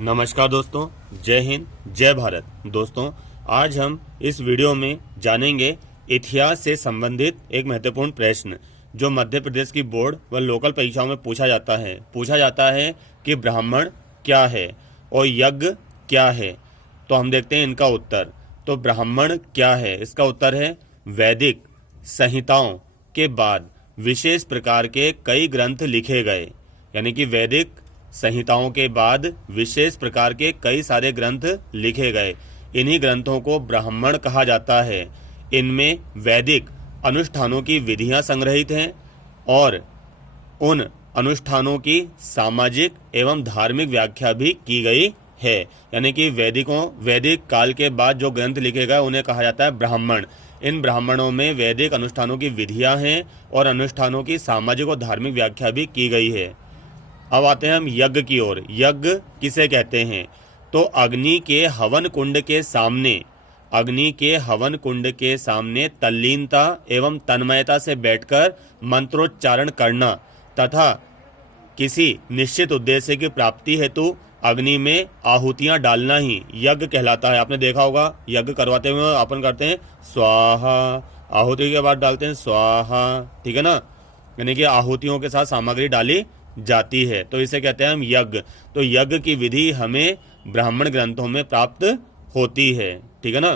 नमस्कार दोस्तों, जय हिंद, जय भारत। दोस्तों, आज हम इस वीडियो में जानेंगे इतिहास से संबंधित एक महत्वपूर्ण प्रश्न जो मध्य प्रदेश की बोर्ड व लोकल परीक्षाओं में पूछा जाता है कि ब्राह्मण क्या है और यज्ञ क्या है। तो हम देखते हैं इनका उत्तर। तो ब्राह्मण क्या है, इसका उत्तर है वैदिक संहिताओं के बाद विशेष प्रकार के कई ग्रंथ लिखे गए। यानी कि वैदिक संहिताओं के बाद विशेष प्रकार के कई सारे ग्रंथ लिखे गए। इन्हीं ग्रंथों को ब्राह्मण कहा जाता है। इनमें वैदिक अनुष्ठानों की विधियां संग्रहित हैं और उन अनुष्ठानों की सामाजिक एवं धार्मिक व्याख्या भी की गई है। यानी कि वैदिक काल के बाद जो ग्रंथ लिखे गए उन्हें कहा जाता है ब्राह्मण। इन ब्राह्मणों में वैदिक अनुष्ठानों की विधियां हैं और अनुष्ठानों की सामाजिक और धार्मिक व्याख्या भी की गई है। अब आते हैं हम यज्ञ की ओर। यज्ञ किसे कहते हैं? तो अग्नि के हवन कुंड के सामने तल्लीनता एवं तन्मयता से बैठकर मंत्रोच्चारण करना तथा किसी निश्चित उद्देश्य की प्राप्ति हेतु अग्नि में आहुतियां डालना ही यज्ञ कहलाता है। आपने देखा होगा, यज्ञ करवाते हुए अपन करते हैं स्वाहा, आहुति के बाद डालते हैं स्वाहा, ठीक है ना। यानी कि आहुतियों के साथ सामग्री डाली जाती है, तो इसे कहते हैं हम यज्ञ। तो यज्ञ की विधि हमें ब्राह्मण ग्रंथों में प्राप्त होती है, ठीक है ना।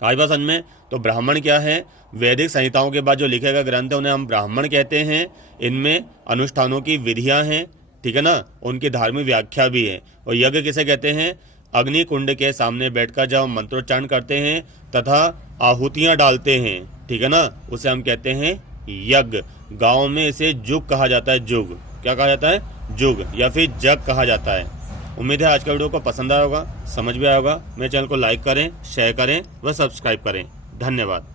आज बात समझ में। तो ब्राह्मण क्या है? वैदिक संहिताओं के बाद जो लिखे गए ग्रंथ है उन्हें हम ब्राह्मण कहते हैं। इनमें अनुष्ठानों की विधियां हैं, ठीक है ना, उनकी धार्मिक व्याख्या भी है। और यज्ञ किसे कहते हैं? अग्नि कुंड के सामने बैठकर जब हम मंत्रोच्चारण करते हैं तथा आहुतियां डालते हैं, ठीक है ना, उसे हम कहते हैं यज्ञ। गांव में इसे जुग कहा जाता है। जुग क्या कहा जाता है? जुग या फिर जग कहा जाता है। उम्मीद है आज का वीडियो को पसंद आया होगा, समझ में आया होगा। मेरे चैनल को लाइक करें, शेयर करें व सब्सक्राइब करें। धन्यवाद।